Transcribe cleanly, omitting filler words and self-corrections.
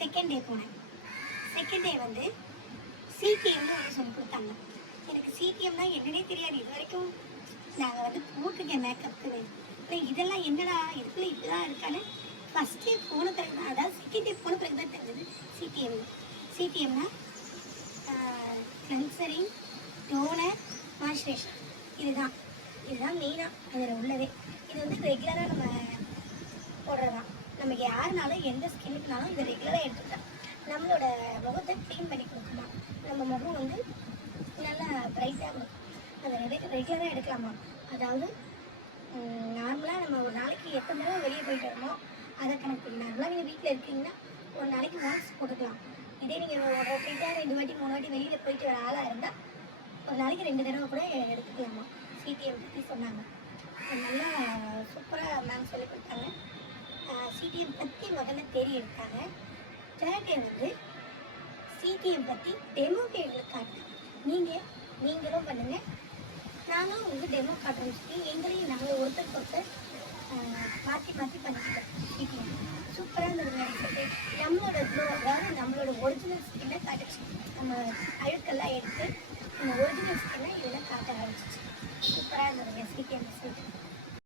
Second day போனேன். Second day வந்து சிடிஎம்னு ஒன்று சொல்லி கொடுத்தாங்க. எனக்கு சிடிஎம்னா என்னன்னே தெரியாது இது வரைக்கும். நாங்கள் வந்து போட்டிருக்கேன் மேக்கப்புன்னு, இல்லை இதெல்லாம் என்னடா இதுக்குள்ளே இப்படிலாம் இருக்கான்னு ஃபஸ்ட் டே போன பிறகு தான், அதாவது செகண்ட் டே போன பிறகு தான் தெரிஞ்சது சிடிஎம். சிடிஎம்னா கிளென்சரிங், டோனர், மாய்ஸ்சரைசர். இதுதான் மெயினாக அதில் உள்ளதே. இது வந்து ரெகுலராக நம்ம போடுறதான். நமக்கு யாருனாலும் எந்த ஸ்கின்னுக்குனாலும் இதை ரெகுலராக எடுத்துக்கிட்டோம் நம்மளோட முகத்தை க்ளீன் பண்ணி கொடுக்குமா, நம்ம முகம் வந்து நல்லா ப்ரைட்டாக இருக்கும். அதை ரெகுலராக எடுக்கலாமா. அதாவது நார்மலாக நம்ம ஒரு நாளைக்கு எத்தனை தடவை வெளியே போயிட்டு வரமோ அதை கணக்கு பண்ணி, நார்மலாக நீங்கள் வீட்டில் இருக்கீங்கன்னா ஒரு நாளைக்கு ஒன்ஸ் போட்டுக்கலாம். இதே நீங்கள் ப்ரைட்டாக 2 வாட்டி 3 வாட்டி வெளியில் போயிட்டு வர ஆளாக இருந்தால் ஒரு நாளைக்கு 2 தடவை கூட எடுத்துக்கலாமா. சிடிஎம் பற்றி சொன்னாங்க, நல்லா சூப்பராக மேம் சொல்லி கொடுத்தாங்க. சிடிஎம் பற்றி முதல்ல தேடி எடுத்தாங்க. தேர்ட் டே வந்து சிடிஎம் பற்றி டெமோ எங்களுக்கு காட்டினேன். நீங்களும் பண்ணுங்கள், நானும் உங்களுக்கு டெமோ காட்டுறோம்னு சொல்லி எங்களையும் நாங்கள் ஒருத்தருக்கு மாற்றி பண்ணிக்கிட்டோம். சிடிஎம் சூப்பராக இருந்தது. ரிசல்ட்டு நம்மளோட க்ளோ, அதாவது நம்மளோட ஒரிஜினல் ஸ்கின்னை காட்டுச்சு. நம்ம அழுக்கெல்லாம் எடுத்து நம்ம ஒரிஜினல் ஸ்கின்னை இதெல்லாம் காட்ட ஆரம்பிச்சிச்சு. சூப்பராக இருந்ததுங்க சிடிஎம் ரிசல்ட்.